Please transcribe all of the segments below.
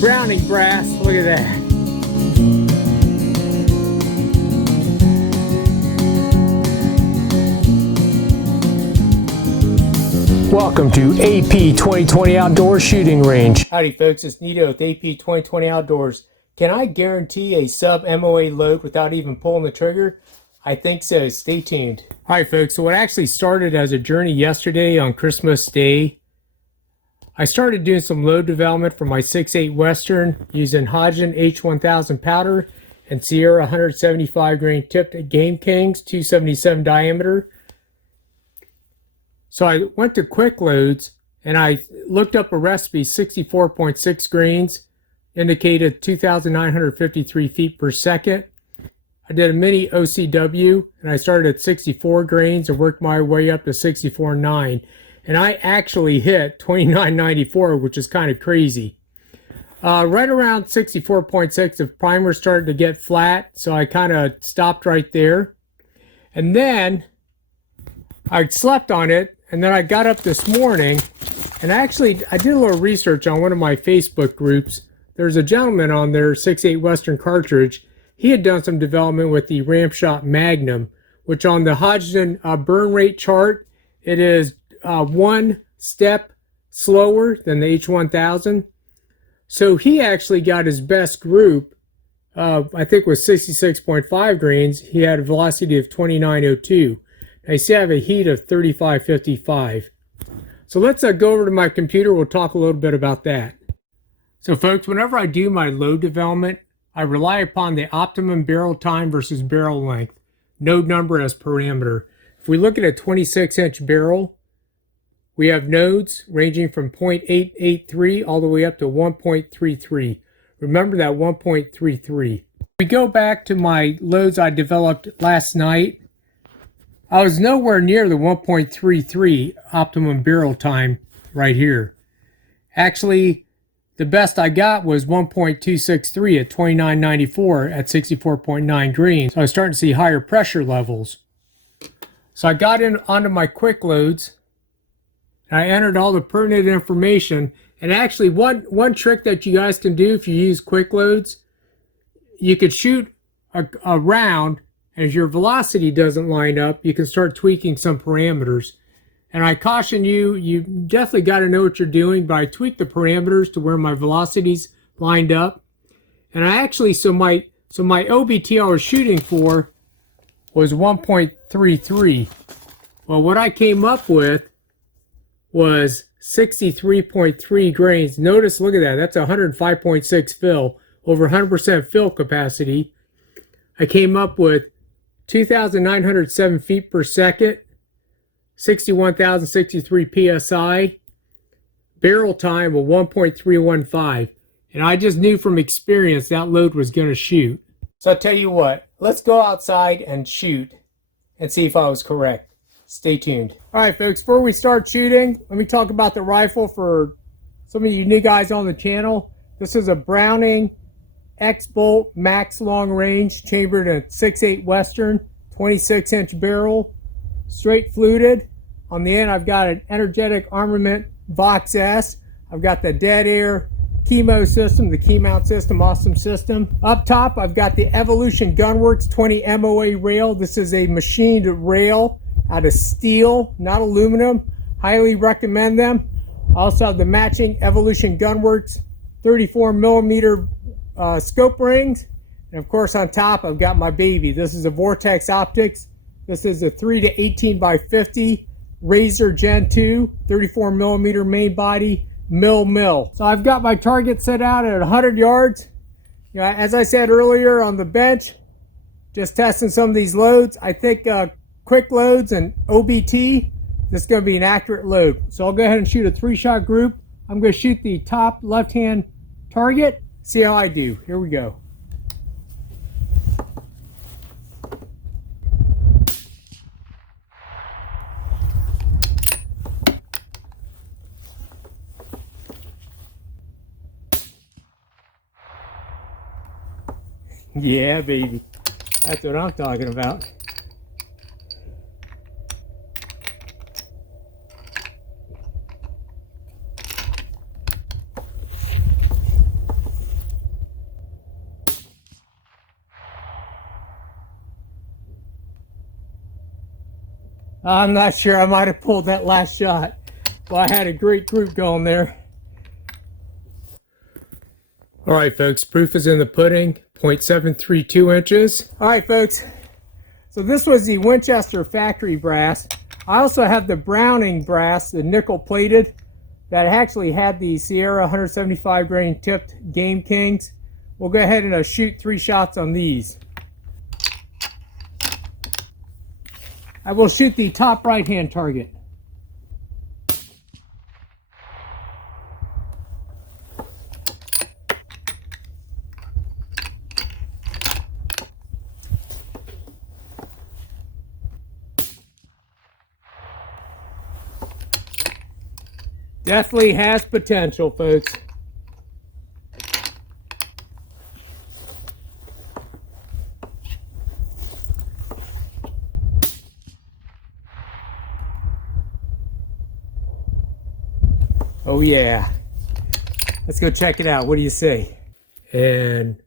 Browning brass, look at that. Welcome to AP 2020 Outdoor Shooting Range. Howdy folks, it's Nito with AP 2020 Outdoors. Can I guarantee a sub MOA load without even pulling the trigger? I think so, stay tuned. Alright folks, so what actually started as a journey yesterday on Christmas Day, I started doing some load development for my 6.8 Western using Hodgdon H1000 powder and Sierra 175 grain tipped Game Kings 277 diameter. So I went to Quick Loads and I looked up a recipe, 64.6 grains, indicated 2,953 feet per second. I did a mini OCW and I started at 64 grains and worked my way up to 64.9. And I actually hit 29.94, which is kind of crazy. Right around 64.6, the primer started to get flat, so I kind of stopped right there. And then I slept on it. And then I got up this morning and I did a little research on one of my Facebook groups. There's a gentleman on there, 6.8 Western cartridge. He had done some development with the Ramshot Magnum, which on the Hodgdon burn rate chart, it is 1 step slower than the H1000. So he actually got his best group, I think was 66.5 grains. He had a velocity of 29.02. I see I have a heat of 3555. So let's go over to my computer. We'll talk a little bit about that. So folks, whenever I do my load development, I rely upon the optimum barrel time versus barrel length, node number as parameter. If we look at a 26-inch barrel, we have nodes ranging from 0.883 all the way up to 1.33. Remember that 1.33. If we go back to my loads I developed last night, I was nowhere near the 1.33 optimum barrel time right here. Actually, the best I got was 1.263 at 29.94 at 64.9 grains. So I was starting to see higher pressure levels. So I got onto my quick loads. And I entered all the pertinent information. And actually, one trick that you guys can do if you use quick loads, you could shoot a round. As your velocity doesn't line up, you can start tweaking some parameters. And I caution you, you definitely got to know what you're doing, but I tweaked the parameters to where my velocities lined up. And I actually, so my OBT I was shooting for was 1.33. Well, what I came up with was 63.3 grains. Notice, look at that, that's 105.6 fill, over 100% fill capacity. I came up with 2,907 feet per second, 61,063 psi, barrel time of 1.315. And I just knew from experience that load was going to shoot. So I'll tell you what, let's go outside and shoot and see if I was correct. Stay tuned. All right, folks, before we start shooting, let me talk about the rifle for some of you new guys on the channel. This is a Browning X-Bolt Max Long Range, chambered at 6.8 Western, 26-inch barrel, straight fluted. On the end, I've got an Energetic Armament Vox S. I've got the dead air chemo system, the key mount system, awesome system. Up top, I've got the Evolution Gunworks 20 MOA rail. This is a machined rail out of steel, not aluminum. Highly recommend them. I also have the matching Evolution Gunworks 34 millimeter scope rings, and of course on top I've got my baby. This is a Vortex Optics. This is a 3 to 18 by 50 Razor Gen 2 34 millimeter main body mill. So I've got my target set out at 100 yards. You know, as I said earlier on the bench, just testing some of these loads. I think quick loads and OBT, this is going to be an accurate load. So I'll go ahead and shoot a 3-shot group. I'm going to shoot the top left-hand target. See how I do. Here we go. Yeah, baby. That's what I'm talking about. I'm not sure. I might have pulled that last shot. Well, I had a great group going there. All right, folks, proof is in the pudding, 0.732 inches. All right, folks, so this was the Winchester factory brass. I also have the Browning brass, the nickel plated, that actually had the Sierra 175 grain tipped Game Kings. We'll go ahead and shoot 3 shots on these. I will shoot the top right hand target. Definitely has potential, folks. Oh yeah. Let's go check it out. What do you say? And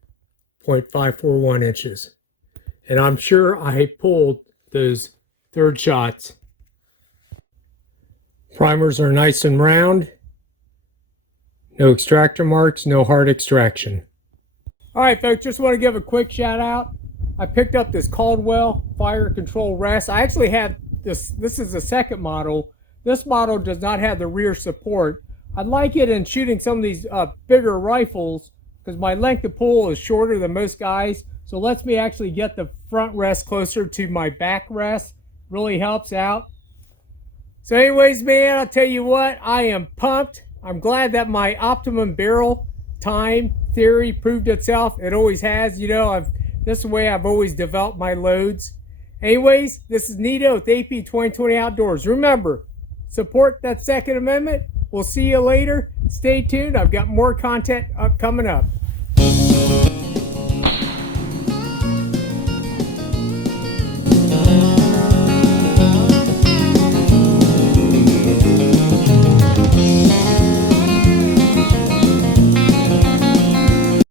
0.541 inches. And I'm sure I pulled those third shots. Primers are nice and round. No extractor marks, no hard extraction. All right, folks, just want to give a quick shout out. I picked up this Caldwell fire control rest. I actually have this. This is the second model. This model does not have the rear support. I like it in shooting some of these bigger rifles because my length of pull is shorter than most guys. So it lets me actually get the front rest closer to my back rest. Really helps out. So anyways, man, I'll tell you what, I am pumped. I'm glad that my optimum barrel time theory proved itself. It always has, you know, this is the way I've always developed my loads. Anyways, this is Nito with AP 2020 Outdoors. Remember, support that Second Amendment. We'll see you later. Stay tuned. I've got more content coming up.